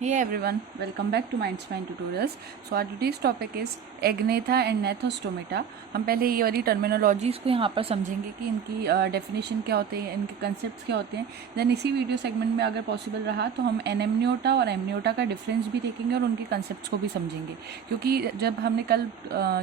Hey everyone, welcome back to Mindspine Tutorials. So our today's topic is Agnatha and Gnathostomata. हम पहले ये वाली terminologies को यहाँ पर समझेंगे कि इनकी डेफिनेशन क्या होते हैं, इनके कंसेप्ट्स क्या होते हैं। देन इसी वीडियो सेगमेंट में अगर पॉसिबल रहा तो हम एनेम्नियोटा और एमनियोटा का डिफरेंस भी देखेंगे और उनके कंसेप्ट्स को भी समझेंगे। क्योंकि जब हमने कल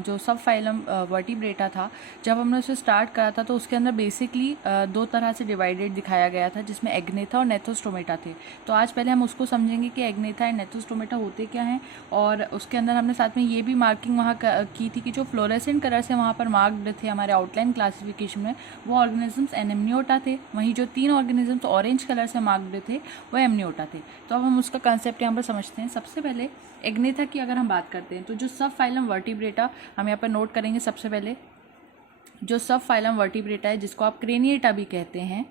जो सब फाइलम वर्टिब्रेटा था, जब हमने उसे स्टार्ट करा था तो उसके अंदर बेसिकली दो तरह से डिवाइडेड दिखाया गया था, जिसमें एग्नेथा और नेथोस्टोमेटा थे। तो आज पहले हम उसको समझेंगे कि एग्नेथा एंड नेथोस्टोमेटा होते क्या हैं, और उसके अंदर हमने साथ में ये भी मार्किंग वहाँ की थी कि जो फ्लोरेसेंट कलर से वहाँ पर मार्क्ड थे हमारे आउटलाइन क्लासिफिकेशन में, वो ऑर्गेनिजम्स एनेम्नियोटा थे। वहीं जो 3 ऑर्गेनिजम्स ऑरेंज कलर से मार्क्ड थे वो एमनियोटा थे। तो अब हम उसका कंसेप्ट यहाँ पर समझते हैं। सबसे पहले एग्नेथा की अगर हम बात करते हैं तो जो सब फाइलम वर्टिब्रेटा हम यहाँ पर नोट करेंगे। सबसे पहले जो सब फाइलम वर्टिब्रेटा है, जिसको आप क्रेनिएटा भी कहते हैं,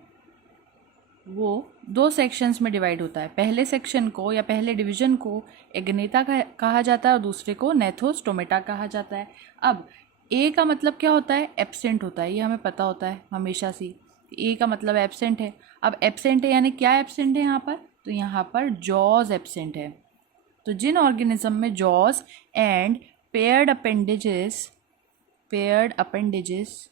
वो 2 सेक्शंस में डिवाइड होता है। पहले सेक्शन को या पहले डिवीजन को एग्नेथा कहा जाता है और दूसरे को नेथोस्टोमेटा कहा जाता है। अब ए का मतलब क्या होता है? एब्सेंट होता है। ये हमें पता होता है हमेशा से। ए का मतलब एब्सेंट है। अब एब्सेंट है यानी क्या एब्सेंट है यहाँ पर? तो यहाँ पर जॉज एब्सेंट है। तो जिन ऑर्गेनिज्म में jaws and paired appendages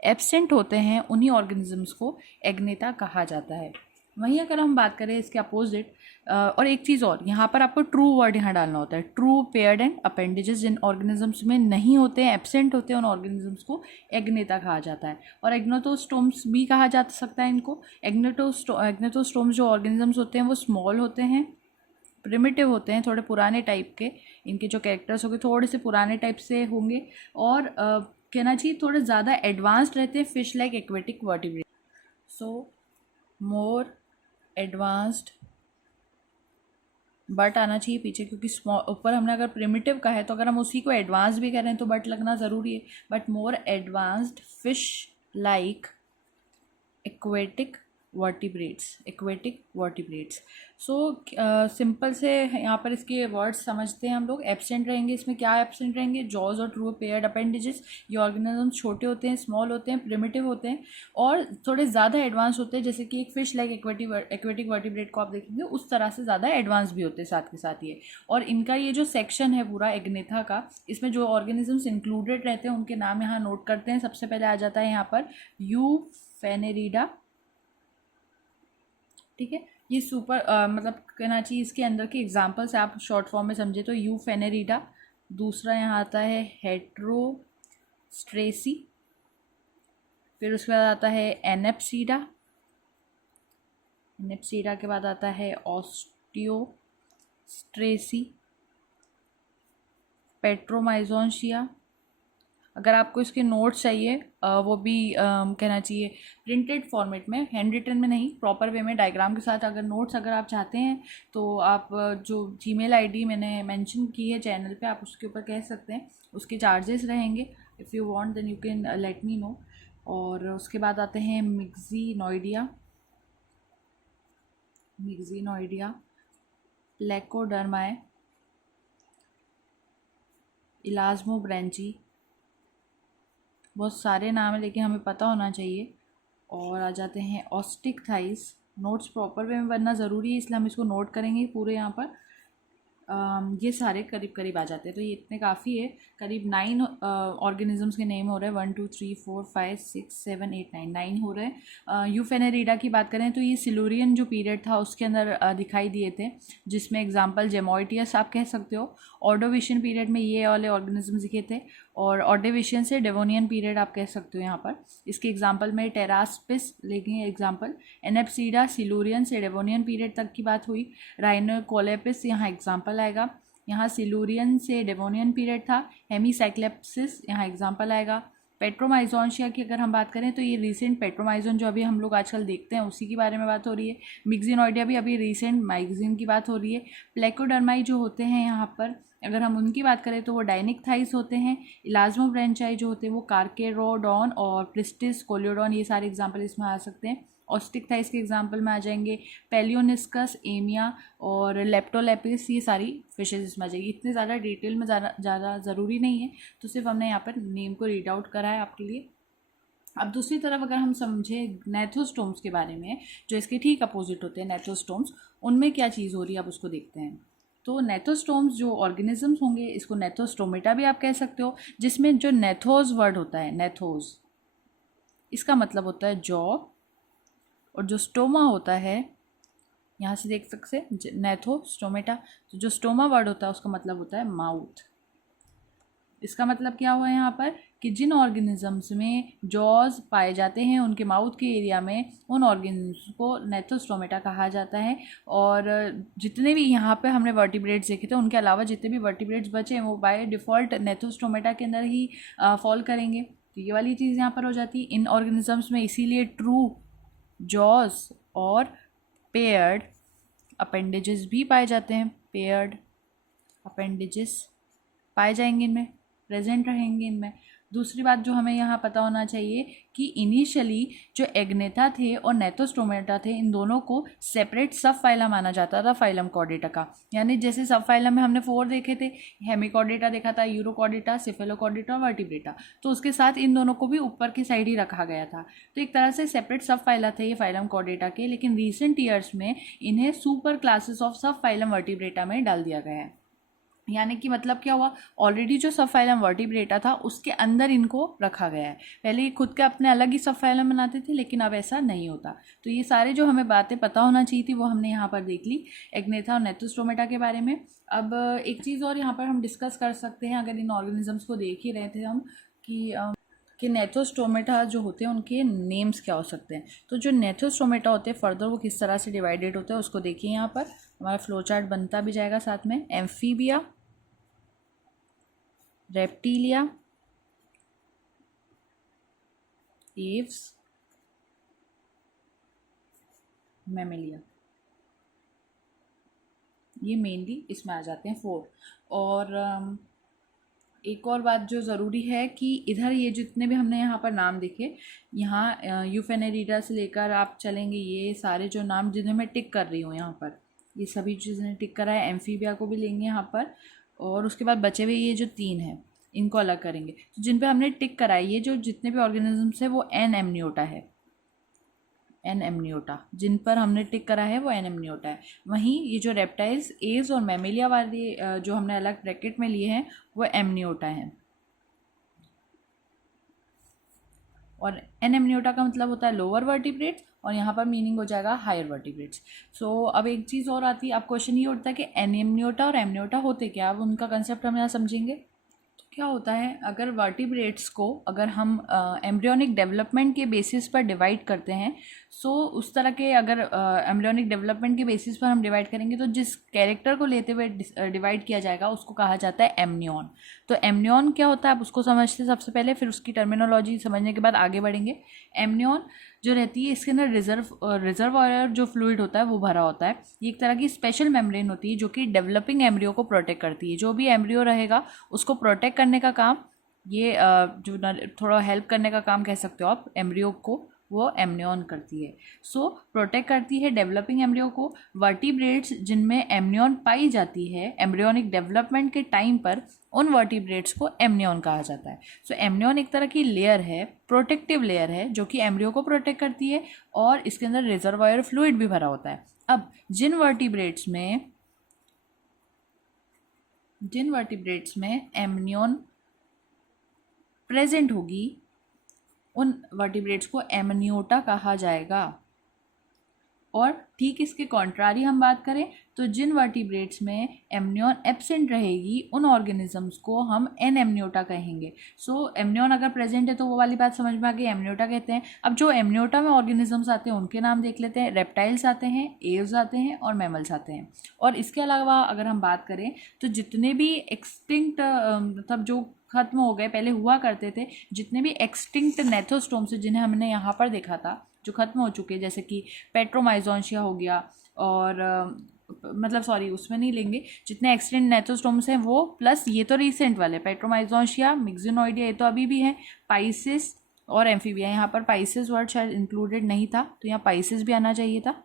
absent होते हैं, उन्हीं ऑर्गेनिजम्स को एग्नेथा कहा जाता है। वहीं अगर हम बात करें इसके अपोजिट, और एक चीज़ और, यहाँ पर आपको ट्रू वर्ड यहाँ डालना होता है। ट्रू, पेयर्ड एंड अपेंडेजेस जिन ऑर्गेनिजम्स में नहीं होते हैं, एब्सेंट होते हैं, उन ऑर्गेनिजम्स को एग्नेथा कहा जाता है। और एग्नेटोस्टोम्स भी कहा जा सकता है इनको। एग्नेटोस्टोम्स जो ऑर्गेनिजम्स होते हैं वो स्मॉल होते हैं, प्रिमिटिव होते हैं, थोड़े पुराने टाइप के। इनके जो कैरेक्टर्स होंगे थोड़े से पुराने टाइप से होंगे, और कहना चाहिए थोड़े ज़्यादा एडवांस्ड रहते हैं, fish like aquatic vertebrate. So more advanced, but आना चाहिए पीछे, क्योंकि स्मॉल ऊपर हमने अगर प्रिमिटिव का है तो अगर हम उसी को एडवांस भी करें तो बट लगना ज़रूरी है। But more advanced fish like aquatic vertebrates. So simple से यहाँ पर इसके वर्ड्स समझते हैं हम लोग। एब्सेंट रहेंगे, इसमें क्या एब्सेंट रहेंगे? जॉज और ट्रू पेयर्ड अपेंडेजेस। ये ऑर्गेनिज्म छोटे होते हैं, स्मॉल होते हैं, प्रिमिटिव होते हैं, और थोड़े ज़्यादा एडवांस होते हैं। जैसे कि एक फिश लाइक एक्वेटिक वर्टिब्रेट को आप देखेंगे, उस तरह से ज़्यादा एडवांस भी होते हैं साथ के साथ ये। और इनका ये जो सेक्शन है पूरा एग्नेथा का, इसमें जो ऑर्गेनिजम्स इंक्लूडेड रहते हैं उनके नाम यहाँ नोट करते हैं। सबसे पहले आ जाता है यहाँ पर यूफेनेरिडा। ठीक है, ये सुपर मतलब कहना चाहिए इसके अंदर के एग्जाम्पल्स आप शॉर्ट फॉर्म में समझे तो यूफेनेरिडा। दूसरा यहाँ आता है हेट्रोस्ट्रेसी। फिर उसके बाद आता है एनेप्सीडा। एनेप्सीडा के बाद आता है ऑस्टियोस्ट्रेसी, पेट्रोमाइजोनशिया। अगर आपको इसके नोट्स चाहिए, वो भी कहना चाहिए प्रिंटेड फॉर्मेट में, हैंड रिटन में नहीं, प्रॉपर वे में डायग्राम के साथ अगर नोट्स अगर आप चाहते हैं तो आप जो जीमेल आईडी मैंने मेंशन की है चैनल पे, आप उसके ऊपर कह सकते हैं। उसके चार्जेस रहेंगे। If you want then you can let me know. और उसके बाद आते हैं मिक्जीनोइडिया, प्लेकोडर्माए, इलाज्मोब्रेंची। बहुत सारे नाम है लेकिन हमें पता होना चाहिए। और आ जाते हैं ऑस्टिक थाइस। नोट्स प्रॉपर वे में बनना ज़रूरी है, इसलिए हम इसको नोट करेंगे पूरे यहाँ पर। ये सारे करीब करीब आ जाते हैं, तो ये इतने काफ़ी है। करीब 9 ऑर्गेनिजम्स के नेम हो रहे हैं। 1 2 3 4 5 6 7 8 9 हो रहे हैं। यूफेनेरिडा की बात करें तो ये सिलूरियन जो पीरियड था उसके अंदर दिखाई दिए थे, जिसमें एग्जांपल जेमोइटियस आप कह सकते हो। ऑर्डोविशियन पीरियड में ये वाले ऑर्गेनिजम्स दिखे थे, और ऑर्डोविशियन से डेवोनियन पीरियड आप कह सकते हो यहाँ पर। इसके एग्जाम्पल में टेरास्पिस लेंगे एग्जाम्पल। एनेप्सीडा सिलूरियन से डेवोनियन पीरियड तक की बात हुई। राइनोकोलेपिस यहाँ एग्जाम्पल आएगा। यहाँ सिलूरियन से डेवोनियन पीरियड था। हेमीसाइक्लेप्सिस यहाँ एग्जाम्पल आएगा। पेट्रोमाइजोनशिया की अगर हम बात करें तो ये रीसेंट पेट्रोमाइजोन जो अभी हम लोग आजकल देखते हैं उसी के बारे में बात हो रही है। मिक्जीनोइडिया भी अभी रीसेंट माइग्जीन की बात हो रही है। प्लेकोडर्माई जो होते हैं यहाँ पर अगर हम उनकी बात करें तो वो डायनिक थाइस होते हैं। इलाज्मोब्रेंचाई जो होते हैं वो कार्केरोडॉन और प्रिस्टिस कोलियोडॉन, ये सारे एग्जाम्पल इसमें आ सकते हैं। ऑस्टिक थाइस के एग्जाम्पल में आ जाएंगे पेलियोनिस्कस, एमिया और लेप्टोलेपिस। ये सारी फिशेज इसमें आ जाएगी। इतने ज़्यादा डिटेल में ज़्यादा ज़रूरी नहीं है, तो सिर्फ हमने यहाँ पर नेम को रीड आउट करा है आपके लिए। अब दूसरी तरफ अगर हम समझे नेथोस्टोम्स के बारे में, जो इसके ठीक अपोजिट होते हैं नेथोस्टोम्स, उनमें क्या चीज़ हो रही है आप उसको देखते हैं। तो नेथोस्टोम्स जो ऑर्गेनिजम्स होंगे, इसको नेथोस्टोमेटा भी आप कह सकते हो, जिसमें जो नेथोस वर्ड होता है, नेथोस, इसका मतलब होता है जॉ, और जो स्टोमा होता है, यहाँ से देख सकते हैं नेथोस्टोमेटा, तो जो स्टोमा वर्ड होता है उसका मतलब होता है माउथ। इसका मतलब क्या हुआ यहाँ पर कि जिन ऑर्गेनिजम्स में जॉज पाए जाते हैं उनके माउथ के एरिया में, उन ऑर्गेनिजम्स को नेथोस्टोमेटा कहा जाता है। और जितने भी यहाँ पे हमने वर्टिब्रेट्स देखे थे, उनके अलावा जितने भी वर्टिब्रेट्स बचे हैं वो बाय डिफ़ॉल्ट नेथोस्टोमेटा के अंदर ही फॉल करेंगे। तो ये वाली चीज़ यहाँ पर हो जाती है इन ऑर्गेनिजम्स में, इसीलिए ट्रू जॉज और पेयर्ड अपेंडेजेस भी पाए जाते हैं। पेयर्ड अपेंडेजेस पाए जाएंगे, इनमें प्रेजेंट रहेंगे इनमें। दूसरी बात जो हमें यहाँ पता होना चाहिए कि इनिशियली जो एग्नेथा थे और नेथोस्टोमेटा थे, इन दोनों को सेपरेट सब फाइलम माना जाता था फाइलम कॉर्डेटा का। यानी जैसे सब फाइलम में हमने 4 देखे थे, हेमिकॉर्डेटा देखा था, यूरोकॉर्डेटा, सिफेलोकॉर्डेटा और वर्टिब्रेटा, तो उसके साथ इन दोनों को भी ऊपर की साइड ही रखा गया था। तो एक तरह से सेपरेट सब फाइला थे ये फाइलम कॉर्डेटा के, लेकिन रिसेंट ईयर्स में इन्हें सुपर क्लासेस ऑफ सब फाइलम वर्टिब्रेटा में डाल दिया गया है। यानी कि मतलब क्या हुआ, ऑलरेडी जो सब फाइलम वर्टिब्रेटा था उसके अंदर इनको रखा गया है। पहले ये खुद के अपने अलग ही सब फाइलम बनाते थे, लेकिन अब ऐसा नहीं होता। तो ये सारे जो हमें बातें पता होना चाहिए थी वो हमने यहाँ पर देख ली एग्नेथा और नेथोस्टोमेटा के बारे में। अब एक चीज़ और यहाँ पर हम डिस्कस कर सकते हैं, अगर इन ऑर्गेनिजम्स को देख ही रहे थे हम, कि नेथोस्टोमेटा जो होते हैं उनके नेम्स क्या हो सकते हैं। तो जो नेथोस्टोमेटा होते हैं फर्दर वो किस तरह से डिवाइडेड होते हैं उसको देखिए। यहाँ पर हमारा फ्लो चार्ट बनता भी जाएगा साथ में। एम्फीबिया, रेप्टिलिया, एव्स, मैमेलिया, ये मेनली इसमें आ जाते हैं 4। और एक और बात जो ज़रूरी है कि इधर ये जितने भी हमने यहाँ पर नाम देखे, यहाँ यूफेनेरिडा से लेकर आप चलेंगे, ये सारे जो नाम जिन्हें मैं टिक कर रही हूँ यहाँ पर, ये सभी चीज़ें टिक करा है। एम्फीबिया को भी लेंगे यहाँ पर, और उसके बाद बचे हुए ये जो 3 हैं इनको अलग करेंगे। तो जिन पे हमने टिक करा है, ये जो जितने भी ऑर्गेनिजम्स है वो एन एमनियोटा है, एन एमनियोटा, जिन पर हमने टिक करा है वो एन एमनियोटा है। वहीं ये जो रेप्टाइल्स, एव्स और मैमेलिया वाले जो हमने अलग ब्रैकेट में लिए हैं वो एमनियोटा हैं। और एन एमनियोटा का मतलब होता है लोअर वर्टिब्रेट्स, और यहाँ पर मीनिंग हो जाएगा हायर वर्टिब्रेट्स। सो अब एक चीज़ और आती है, अब क्वेश्चन ये उठता है कि एन एमनियोटा और एमनियोटा होते क्या, अब उनका कंसेप्ट हम यहाँ समझेंगे। क्या होता है, अगर वर्टिब्रेट्स को अगर हम एम्ब्रियोनिक डेवलपमेंट के बेसिस पर डिवाइड करते हैं, सो उस तरह के अगर एम्ब्रियोनिक डेवलपमेंट के बेसिस पर हम डिवाइड करेंगे तो जिस कैरेक्टर को लेते हुए डिवाइड किया जाएगा उसको कहा जाता है एमनियन। तो एमनियन क्या होता है आप उसको समझते हैं सबसे पहले, फिर उसकी टर्मिनोलॉजी समझने के बाद आगे बढ़ेंगे। एमनियन जो रहती है इसके अंदर रिजर्वायर जो फ्लूइड होता है वो भरा होता है। ये एक तरह की स्पेशल मेम्ब्रेन होती है जो कि डेवलपिंग एम्ब्रियो को प्रोटेक्ट करती है। जो भी एम्ब्रियो रहेगा उसको प्रोटेक्ट करने का काम, ये जो थोड़ा हेल्प करने का काम कह सकते हो आप एम्ब्रियो को, वो एमनियन करती है। सो प्रोटेक्ट करती है डेवलपिंग एम्ब्रियो को। वर्टिब्रेट्स जिनमें एमनियन पाई जाती है एम्ब्रियोनिक डेवलपमेंट के टाइम पर, उन वर्टिब्रेट्स को एमनियन कहा जाता है। सो एमनियन एक तरह की लेयर है, प्रोटेक्टिव लेयर है, जो कि एम्ब्रियो को प्रोटेक्ट करती है, और इसके अंदर रिजर्वायर फ्लूइड भी भरा होता है। अब जिन वर्टिब्रेट्स में एमनियन प्रेजेंट होगी उन वर्टिब्रेट्स को एमनियोटा कहा जाएगा। और ठीक इसके कॉन्ट्रारी हम बात करें तो जिन वर्टिब्रेट्स में एमनियन एब्सेंट रहेगी उन ऑर्गेनिजम्स को हम एन एमनियोटा कहेंगे। सो एमनियन अगर प्रेजेंट है तो वो वाली बात समझ में आ गई, एमनियोटा कहते हैं। अब जो एमनियोटा में ऑर्गेनिजम्स आते हैं उनके नाम देख लेते हैं। रेप्टाइल्स आते हैं, एव्स आते हैं और मैमल्स आते हैं। और इसके अलावा अगर हम बात करें तो जितने भी एक्सटिंक्ट मतलब जो खत्म हो गए, पहले हुआ करते थे, जितने भी एक्सटिंक्ट नेथोस्टोम्स जिन्हें हमने यहाँ पर देखा था जो खत्म हो चुके, जैसे कि पेट्रोमाइजोन्शिया हो गया, और मतलब सॉरी उसमें नहीं लेंगे, जितने एक्सटिंक्ट नेथोस्टोम्स हैं वो, प्लस ये तो रिसेंट वाले पेट्रोमाइजोन्शिया, मिक्सिनोइडिया, ये तो अभी भी है, पाइसिस और एम्फीबिया। यहाँ पर पाइसिस वर्ड शायद इंक्लूडेड नहीं था, तो यहाँ पाइसिस भी आना चाहिए था।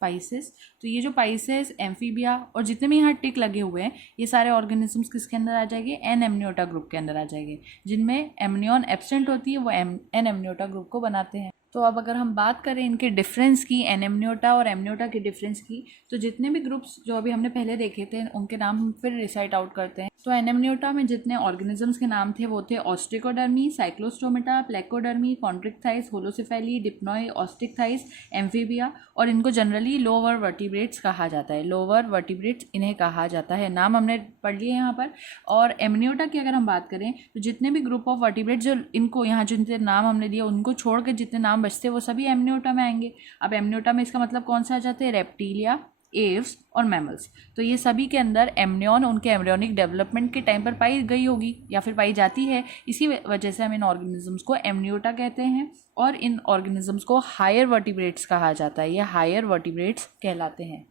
पाइसेस। तो ये जो पाइसेस, एम्फीबिया और जितने भी यहाँ टिक लगे हुए हैं, ये सारे ऑर्गेनिजम्स किसके अंदर आ जाएंगे? एन एमनियोटा ग्रुप के अंदर आ जाएंगे। जिनमें एमनियन एब्सेंट होती है वो एन एमनियोटा ग्रुप को बनाते हैं। तो अब अगर हम बात करें इनके डिफरेंस की, एन एमनियोटा और एमनियोटा के डिफरेंस की, तो जितने भी ग्रुप्स जो अभी हमने पहले देखे थे उनके नाम हम फिर रिसाइट आउट करते हैं। तो एन एमनियोटा में जितने ऑर्गेनिजम्स के नाम थे वो थे ऑस्ट्रिकोडर्मी, साइक्लोस्टोमेटा, प्लेकोडर्मी, कॉन्ट्रिक्थाइस, होलोसिफेली, डिप्नॉय, ऑस्टिकथाइस, एम्फीबिया। और इनको जनरली लोअर वर्टिब्रेट्स कहा जाता है। लोअर वर्टिब्रेट्स इन्हें कहा जाता है। नाम हमने पढ़ लिए यहाँ पर। और एमनियोटा की अगर हम बात करें तो जितने भी ग्रुप ऑफ वर्टिब्रेट्स जो इनको यहाँ जितने नाम हमने दिए उनको छोड़ के जितने नाम बचते वो सभी एमनियोटा में आएंगे। अब एमनियोटा में इसका मतलब कौन सा आ जाते हैं? रेप्टीलिया, एव्स और मैमल्स। तो ये सभी के अंदर एमनियन उनके एम्ब्रियोनिक डेवलपमेंट के टाइम पर पाई गई होगी या फिर पाई जाती है। इसी वजह से हम इन ऑर्गेनिजम्स को एमनियोटा कहते हैं। और इन ऑर्गेनिजम्स को हायर वर्टिब्रेट्स कहा जाता है। ये हायर वर्टिब्रेट्स कहलाते हैं।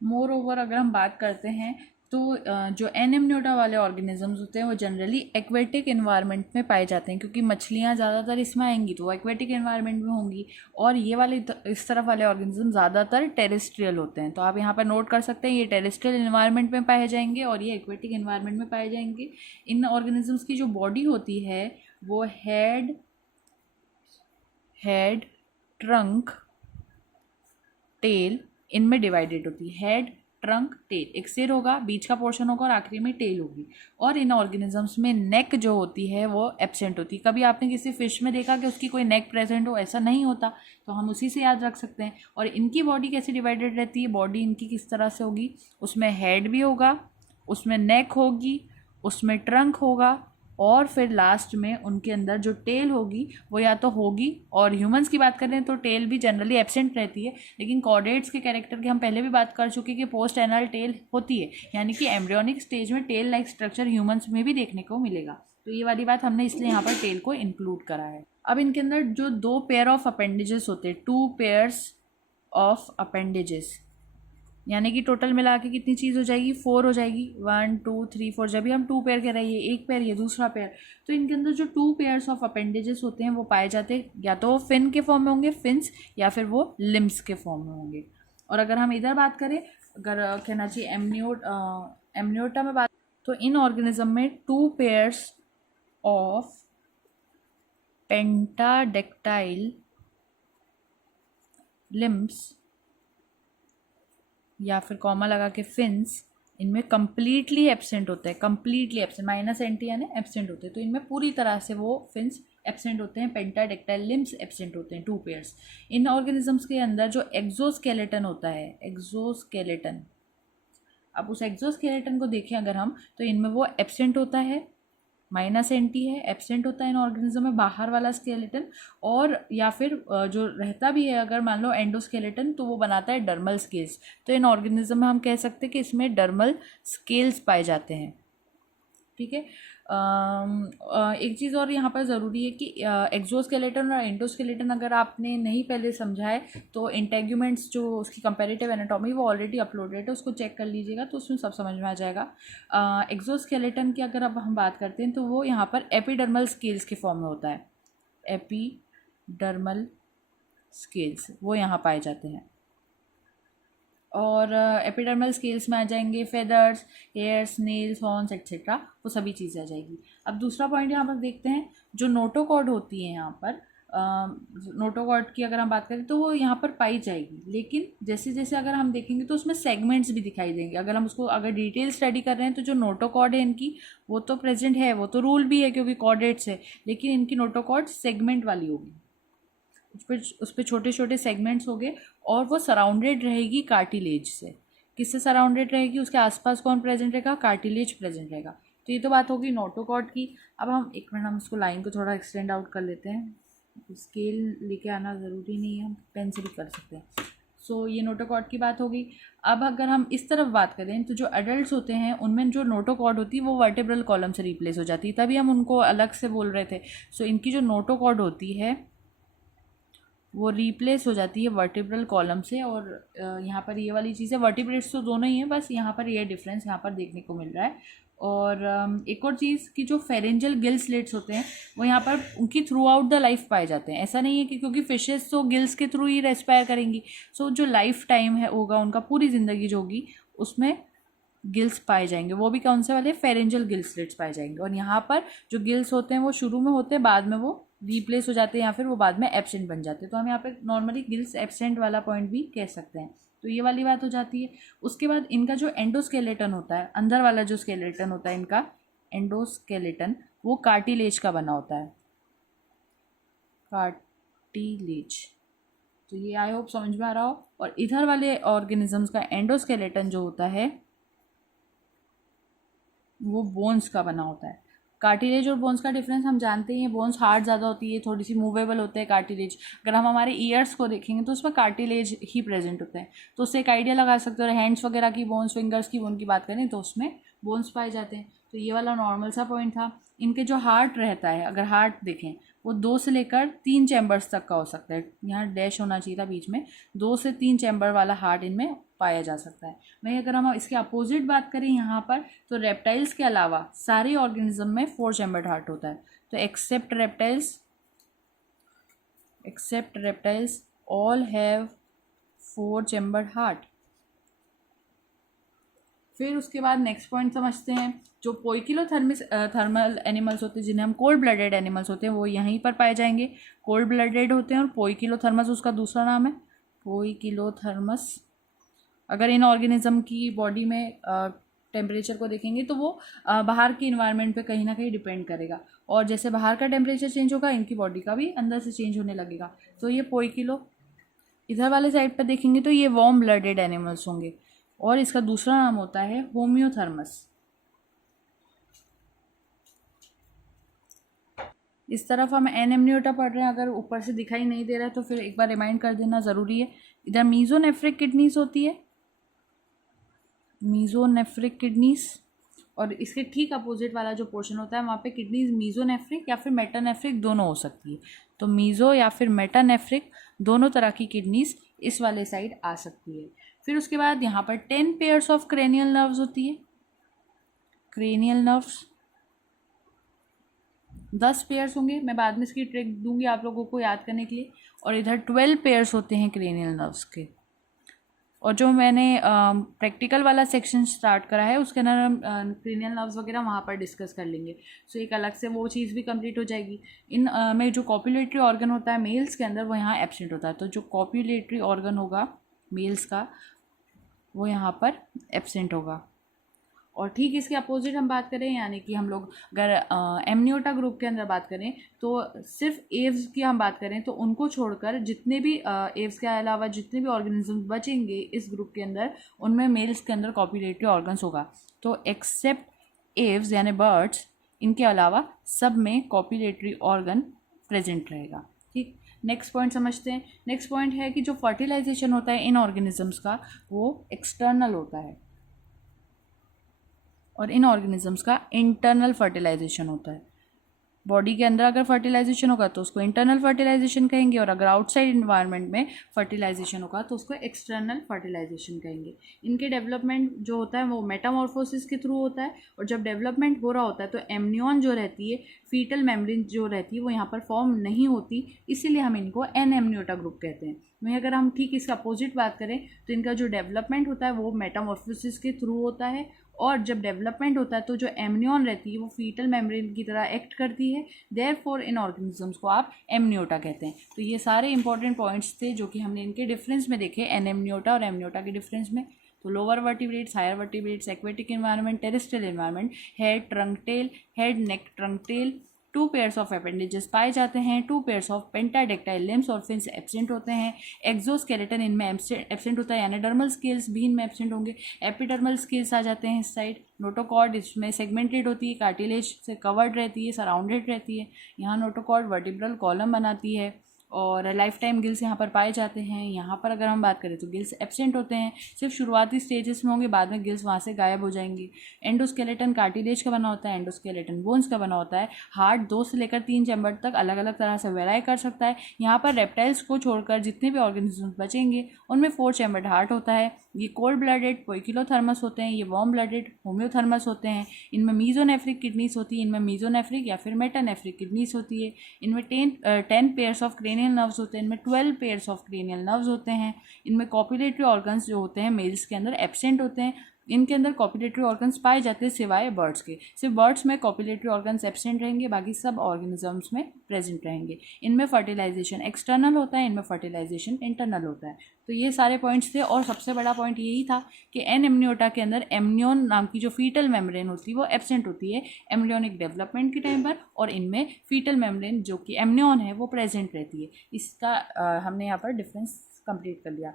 मोर ओवर अगर हम बात करते हैं तो जो एन एमनियोटा वाले ऑर्गेनिजम्स होते हैं वो जनरली एक्वेटिक एनवायरनमेंट में पाए जाते हैं, क्योंकि मछलियाँ ज़्यादातर इसमें आएंगी तो वो एक्वेटिक एनवायरनमेंट में होंगी। और ये वाले इस तरफ वाले ऑर्गेनिज्म ज़्यादातर टेरेस्ट्रियल होते हैं। तो आप यहाँ पर नोट कर सकते हैं ये टेरेस्ट्रियल एनवायरनमेंट में पाए जाएंगे और ये एक्वेटिक एनवायरनमेंट में पाए जाएंगे। इन ऑर्गेनिजम्स की जो बॉडी होती है वो हेड, ट्रंक, टेल इनमें डिवाइडेड होती है। हेड, ट्रंक, टेल, एक सिर होगा, बीच का पोर्शन होगा और आखिरी में टेल होगी। और इन ऑर्गेनिजम्स में नेक जो होती है वो एब्सेंट होती है। कभी आपने किसी फिश में देखा कि उसकी कोई नेक प्रेजेंट हो? ऐसा नहीं होता। तो हम उसी से याद रख सकते हैं। और इनकी बॉडी कैसे डिवाइडेड रहती है? बॉडी इनकी किस तरह से होगी? उसमें हेड भी होगा, उसमें नेक होगी, उसमें ट्रंक होगा और फिर लास्ट में उनके अंदर जो टेल होगी वो या तो होगी। और ह्यूमंस की बात करें तो टेल भी जनरली एब्सेंट रहती है। लेकिन कॉर्डेट्स के कैरेक्टर की हम पहले भी बात कर चुके कि पोस्ट एनल टेल होती है, यानी कि एम्ब्रियोनिक स्टेज में टेल लाइक स्ट्रक्चर ह्यूमंस में भी देखने को मिलेगा। तो ये वाली बात हमने इसलिए यहाँ पर टेल को इंक्लूड करा है। अब इनके अंदर जो 2 पेयर ऑफ अपेंडेजेस होते हैं, 2 पेयर्स ऑफ अपेंडेजेस, यानी कि टोटल मिला के कितनी चीज़ हो जाएगी? 4 हो जाएगी। 1 2 3 4। जब भी हम 2 पेयर कह रहे हैं, ये एक पेयर, ये दूसरा पेयर, तो इनके अंदर जो 2 पेयर्स ऑफ अपेंडेजेस होते हैं वो पाए जाते हैं या तो फिन के फॉर्म में होंगे, फिन्स, या फिर वो लिम्स के फॉर्म में होंगे। और अगर हम इधर बात करें, अगर कहना चाहिए एमनियोटा में बात, तो इन ऑर्गेनिज्म में 2 पेयर्स ऑफ पेंटाडेक्टाइल लिम्स या फिर कॉमा लगा के फिन्स, इनमें कम्प्लीटली एब्सेंट होते हैं। कम्प्लीटली एब्सेंट, माइनस एंटी यानी एब्सेंट होते हैं। तो इनमें पूरी तरह से वो फिन्स एब्सेंट होते हैं। पेंटाडेक्टाइल लिम्स एब्सेंट होते हैं, 2 पेयर्स। इन ऑर्गेनिजम्स के अंदर जो एक्सोस्केलेटन होता है, एक्सोस्केलेटन, अब उस एक्सोस्केलेटन को देखें अगर हम, तो इनमें वो एब्सेंट होता है, माइनस एंटी है, एब्सेंट होता है इन ऑर्गेनिज्म में बाहर वाला स्केलेटन। और या फिर जो रहता भी है अगर मान लो एंडोस्केलेटन, तो वो बनाता है डर्मल स्केल्स। तो इन ऑर्गेनिज्म में हम कह सकते हैं कि इसमें डर्मल स्केल्स पाए जाते हैं। ठीक है। एक चीज़ और यहाँ पर ज़रूरी है कि एक्सोस्केलेटन और एंडोस्केलेटन अगर आपने नहीं पहले समझा है तो इंटेग्यूमेंट्स जो उसकी कंपैरेटिव एनाटॉमी वो ऑलरेडी अपलोडेड है, उसको चेक कर लीजिएगा तो उसमें सब समझ में आ जाएगा। एक्सोस्केलेटन की अगर अब हम बात करते हैं तो वो यहाँ पर एपिडर्मल स्केल्स के फॉर्म में होता है। एपिडर्मल स्केल्स वो यहाँ पाए जाते हैं। और एपिडर्मल स्केल्स में आ जाएंगे feathers, hairs, nails, horns etcetera, वो सभी चीज़ें आ जाएगी। अब दूसरा पॉइंट यहाँ पर देखते हैं, जो नोटोकॉर्ड होती है यहाँ पर, नोटोकॉर्ड की अगर हम बात करें तो वो यहाँ पर पाई जाएगी। लेकिन जैसे जैसे अगर हम देखेंगे तो उसमें सेगमेंट्स भी दिखाई देंगे। अगर हम उसको अगर डिटेल स्टडी कर रहे हैं तो जो नोटोकॉर्ड है इनकी वो तो प्रेजेंट है, वो तो रूल भी है क्योंकि कॉर्डेट्स है, लेकिन इनकी नोटोकॉर्ड सेगमेंट वाली होगी। उस पर छोटे छोटे सेगमेंट्स हो गए और वो सराउंडेड रहेगी कार्टिलेज से। किससे सराउंडेड रहेगी? उसके आसपास कौन प्रेजेंट रहेगा? कार्टिलेज प्रेजेंट रहेगा। तो ये तो बात होगी नोटोकॉर्ड की। अब हम एक मिनट हम इसको लाइन को थोड़ा एक्सटेंड आउट कर लेते हैं। स्केल लेके आना ज़रूरी नहीं है, हम पेन से भी कर सकते हैं। सो ये नोटोकॉर्ड की बात होगी। अब अगर हम इस तरफ बात करें तो जो एडल्ट्स होते हैं उनमें जो नोटोकॉर्ड होती है वो वर्टेब्रल कॉलम से रिप्लेस हो जाती है, तभी हम उनको अलग से बोल रहे थे। सो इनकी जो नोटोकॉर्ड होती है वो रिप्लेस हो जाती है वर्टिब्रल कॉलम से। और यहाँ पर ये वाली चीज़ है, वर्टिब्रेट्स तो दोनों ही हैं, बस यहाँ पर ये डिफरेंस यहाँ पर देखने को मिल रहा है। और एक और चीज़ कि जो फेरेंजल गिल स्लिट्स होते हैं वो यहाँ पर उनकी थ्रू आउट द लाइफ पाए जाते हैं। ऐसा नहीं है कि क्योंकि फिशेस तो गिल्स के थ्रू ही रेस्पायर करेंगी, सो जो लाइफ टाइम है होगा उनका, पूरी ज़िंदगी जो होगी उसमें गिल्स पाए जाएंगे। वो भी कौन से वाले, फेरेंजल गिल स्लिट्स पाए जाएंगे। और यहाँ पर जो गिल्स होते हैं वो शुरू में होते हैं, बाद में वो रिप्लेस हो जाते हैं या फिर वो बाद में एब्सेंट बन जाते हैं। तो हम यहाँ पे नॉर्मली गिल्स एब्सेंट वाला पॉइंट भी कह सकते हैं। तो ये वाली बात हो जाती है। उसके बाद इनका जो एंडोस्केलेटन होता है, अंदर वाला जो स्केलेटन होता है इनका एंडोस्केलेटन, वो कार्टिलेज का बना होता है, कार्टिलेज। तो ये आई होप समझ में आ रहा हो। और इधर वाले ऑर्गेनिजम्स का एंडोस्केलेटन जो होता है वो बोन्स का बना होता है। कार्टिलेज और बोन्स का डिफरेंस हम जानते हैं, बोन्स हार्ड ज़्यादा होती है, थोड़ी सी मूवेबल होते हैं कार्टिलेज। अगर हम हमारे ईयर्स को देखेंगे तो उसमें कार्टिलेज ही प्रेजेंट होता है, तो उससे एक आइडिया लगा सकते हो। और हैंड्स वगैरह की बोन्स, फिंगर्स की बोन की बात करें तो उसमें बोन्स पाए जाते हैं। तो ये वाला नॉर्मल सा पॉइंट था। इनके जो हार्ट रहता है, अगर हार्ट देखें वो 2 से लेकर 3 चैम्बर्स तक का हो सकता है। यहाँ डैश होना चाहिए था बीच में, 2 से 3 चैम्बर वाला हार्ट इनमें पाया जा सकता है। वहीं अगर हम इसके अपोजिट बात करें यहाँ पर, तो रेप्टाइल्स के अलावा सारे ऑर्गेनिज्म में 4 चैम्बर्ड हार्ट होता है। तो except reptiles all have 4 chambered heart. फिर उसके बाद नेक्स्ट पॉइंट समझते हैं। जो थर्मल एनिमल्स होते हैं, जिन्हें हम कोल्ड ब्लडेड एनिमल्स होते हैं, वो यहीं पर पाए जाएंगे, कोल्ड ब्लडेड होते हैं। और पोइकिलोथर्मस उसका दूसरा नाम है, पोइकिलोथर्मस। अगर इन ऑर्गेनिज्म की बॉडी में टेम्परेचर को देखेंगे तो वो बाहर के इन्वायरमेंट पे कहीं ना कहीं डिपेंड करेगा, और जैसे बाहर का टेम्परेचर चेंज होगा इनकी बॉडी का भी अंदर से चेंज होने लगेगा। तो ये पोइकिलो। इधर वाले साइड पर देखेंगे तो ये वार्म ब्लडेड एनिमल्स होंगे, और इसका दूसरा नाम होता है होम्योथर्मस। इस तरफ हम एनेम्नियोटा पढ़ रहे हैं, अगर ऊपर से दिखाई नहीं दे रहा है तो फिर एक बार रिमाइंड कर देना ज़रूरी है। इधर मीजोनेफ्रिक किडनीज होती है, मीजोनेफ्रिक किडनीज, और इसके ठीक अपोजिट वाला जो पोर्शन होता है वहाँ पे किडनीज मीजोनेफ्रिक या फिर मेटानेफ्रिक दोनों हो सकती है। तो मीजो या फिर मेटानेफ्रिक दोनों तरह की किडनीज इस वाले साइड आ सकती है। फिर उसके बाद यहाँ पर 10 पेयर्स ऑफ क्रेनियल नर्व्स होती है, क्रेनियल नर्व्स 10 पेयर्स होंगे। मैं बाद में इसकी ट्रिक दूंगी आप लोगों को याद करने के लिए। और इधर 12 पेयर्स होते हैं क्रेनियल नर्व्स के। और जो मैंने प्रैक्टिकल वाला सेक्शन स्टार्ट करा है उसके अंदर हम क्रेनियल नर्व्स वगैरह वहाँ पर डिस्कस कर लेंगे। सो एक अलग से वो चीज़ भी कंप्लीट हो जाएगी। इन में जो कॉपुलेटरी ऑर्गन होता है मेल्स के अंदर, वो यहाँ एब्सेंट होता है। तो जो कॉपुलेटरी ऑर्गन होगा मेल्स का वो यहाँ पर एब्सेंट होगा। और ठीक इसके अपोजिट हम बात करें, यानी कि हम लोग अगर एमनियोटा ग्रुप के अंदर बात करें तो सिर्फ एव्स की हम बात करें तो उनको छोड़कर जितने भी एव्स के अलावा जितने भी ऑर्गेनिज्म बचेंगे इस ग्रुप के अंदर, उनमें मेल्स के अंदर कॉपुलेटरी ऑर्गन्स होगा। तो एक्सेप्ट एव्स यानी बर्ड्स, इनके अलावा सब में कॉपुलेटरी ऑर्गन प्रेजेंट रहेगा। ठीक, नेक्स्ट पॉइंट समझते हैं। नेक्स्ट पॉइंट है कि जो फर्टिलाइजेशन होता है इन ऑर्गेनिजम्स का वो एक्सटर्नल होता है, और इन ऑर्गेनिजम्स का इंटरनल फर्टिलाइजेशन होता है। बॉडी के अंदर अगर फर्टिलाइजेशन होगा तो उसको इंटरनल फर्टिलाइजेशन कहेंगे, और अगर आउटसाइड इन्वायरमेंट में फर्टिलाइजेशन होगा तो उसको एक्सटर्नल फर्टिलाइजेशन कहेंगे। इनके डेवलपमेंट जो होता है वो मेटामॉर्फोसिस के थ्रू होता है, और जब डेवलपमेंट हो रहा होता है तो एमनियन जो रहती है, फीटल मेम्ब्रेन जो रहती है, वो यहाँ पर फॉर्म नहीं होती, इसीलिए हम इनको एनेम्नियोटा ग्रुप कहते हैं। वहीं अगर हम ठीक इसका अपोजिट बात करें तो इनका जो डेवलपमेंट होता है वो मेटामॉर्फोसिस के थ्रू होता है, और जब डेवलपमेंट होता है तो जो एमनियन रहती है वो फीटल मेम्ब्रेन की तरह एक्ट करती है। देयरफॉर इन ऑर्गेनिजम्स को आप एमनियोटा कहते हैं। तो ये सारे इंपॉर्टेंट पॉइंट्स थे जो कि हमने इनके डिफरेंस में देखे, एनेम्नियोटा और एमनियोटा के डिफरेंस में। तो lower vertebrates, higher vertebrates, aquatic environment, terrestrial environment, head trunk tail, head neck trunk tail, 2 pairs of appendages पाए जाते हैं, 2 पेयर्स ऑफ पेंटाडेक्टाइल लिम्स और फिन्स एब्सेंट होते हैं। एक्सोस्केलेटन इनमें एब्सेंट होता है, यानी डर्मल स्केल्स भी इनमें एब्सेंट होंगे। एपिडर्मल स्केल्स आ जाते हैं इस साइड। नोटोकॉर्ड इसमें सेगमेंटेड होती है, कार्टिलेज से कवर्ड रहती है, सराउंडेड रहती है। यहाँ नोटोकॉर्ड वर्टिब्रल कॉलम बनाती है, और लाइफ टाइम गिल्स यहाँ पर पाए जाते हैं। यहाँ पर अगर हम बात करें तो गिल्स एब्सेंट होते हैं, सिर्फ शुरुआती स्टेजेस में होंगे, बाद में गिल्स वहाँ से गायब हो जाएंगी। एंडोस्केलेटन कार्टिलेज का बना होता है, एंडोस्केलेटन बोन्स का बना होता है। हार्ट 2 से लेकर 3 चैम्बर तक अलग अलग तरह से वेराई कर सकता है। यहाँ पर रेप्टाइल्स को छोड़कर जितने भी ऑर्गेनिज्म बचेंगे उनमें 4 चैम्बर्ड हार्ट होता है। ये कोल्ड ब्लडेड पोइकिलोथर्मस होते हैं, ये वार्म ब्लडेड होम्योथर्मस होते हैं। इनमें मीजोनेफ्रिक किडनीज होती है, इनमें मीजोनेफ्रिक या फिर मेटानेफ्रिक किडनीज होती है। इनमें 10 पेयर्स ऑफ क्रेनियल नर्व्स होते हैं, इनमें 12 पेयर्स ऑफ क्रेनियल नर्व्स होते हैं। इनमें कॉपुलेटरी ऑर्गन्स जो होते हैं मेल्स के अंदर एब्सेंट होते हैं। इनके अंदर कॉपुलेटरी ऑर्गन्स पाए जाते हैं सिवाय बर्ड्स के। सिर्फ बर्ड्स में कॉपुलेटरी ऑर्गन्स एब्सेंट रहेंगे, बाकी सब ऑर्गेनिजम्स में प्रेजेंट रहेंगे। इनमें फर्टिलाइजेशन एक्सटर्नल होता है, इनमें फर्टिलाइजेशन इंटरनल होता है। तो ये सारे पॉइंट्स थे और सबसे बड़ा पॉइंट यही था कि एन एमनियोटा के अंदर एमनियोन नाम की जो फीटल मेम्ब्रेन होती है वो एब्सेंट होती है एम्ब्रियोनिक डेवलपमेंट के टाइम पर, और इनमें फीटल मेम्ब्रेन जो कि एमनियोन है वो प्रेजेंट रहती है। इसका हमने यहाँ पर डिफरेंस कंप्लीट कर लिया।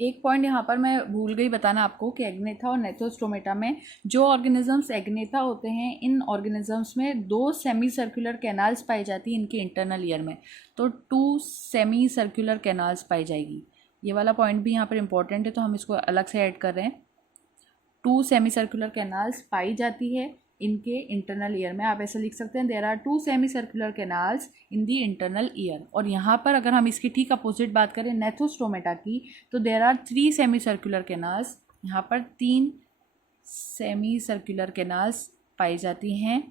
एक पॉइंट यहाँ पर मैं भूल गई बताना आपको कि एग्नेथा और नेथोस्टोमेटा में जो ऑर्गेनिजम्स एग्नेथा होते हैं, इन ऑर्गेनिजम्स में 2 सेमी सर्कुलर कैनाल्स पाई जाती है इनके इंटरनल ईयर में। तो 2 सेमी सर्कुलर कैनाल्स पाई जाएगी। ये वाला पॉइंट भी यहाँ पर इंपॉर्टेंट है, तो हम इसको अलग से ऐड कर रहे हैं। 2 सेमी सर्कुलर कैनाल्स पाई जाती है इनके इंटरनल ईयर में। आप ऐसा लिख सकते हैं, there are 2 semi circular canals in the internal ear. और यहाँ पर अगर हम इसकी ठीक अपोजिट बात करें नेथोस्टोमेटा की, तो there are 3 semi circular canals. यहाँ पर 3 सेमी सर्कुलर कैनाल्स पाई जाती हैं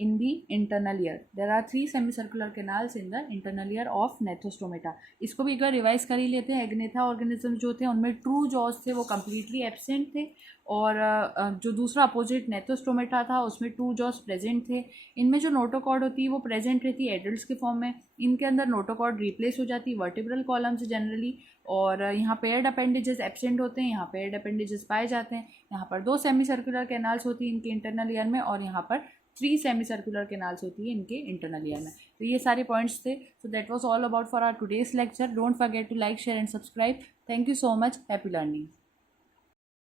in the internal ear. There are 3 semicircular canals in the internal ear of Nephostomata. इसको भी एक बार रिवाइज कर ही लेते हैं। एग्नेथा ऑर्गेनिज्म जो थे उनमें ट्रू जॉज थे वो कम्प्लीटली एब्सेंट थे, और जो दूसरा अपोजिट नेथोस्टोमेटा था उसमें ट्रू जॉज प्रेजेंट थे। इनमें जो नोटोकॉर्ड होती है वो प्रेजेंट रहती है एडल्ट्स के फॉर्म में। इनके अंदर नोटोकॉर्ड रिप्लेस हो जाती है वर्टिब्रल कॉलम से जनरली, और यहाँ पेयर्ड अपेंडेजेस एब्सेंट होते हैं, यहाँ पेयर्ड अपेंडेजेस पाए जाते हैं। यहाँ पर 2 सेमी सर्कुलर कैनाल्स होती हैं इनके इंटरनल ईयर में, और यहाँ पर 3 सेमी सर्कुलर कैनाल्स होती है इनके इंटरनल ईयर में। तो ये सारे पॉइंट्स थे। So that was all about for our today's lecture. Don't forget to like, share and subscribe. Thank you so much. Happy learning.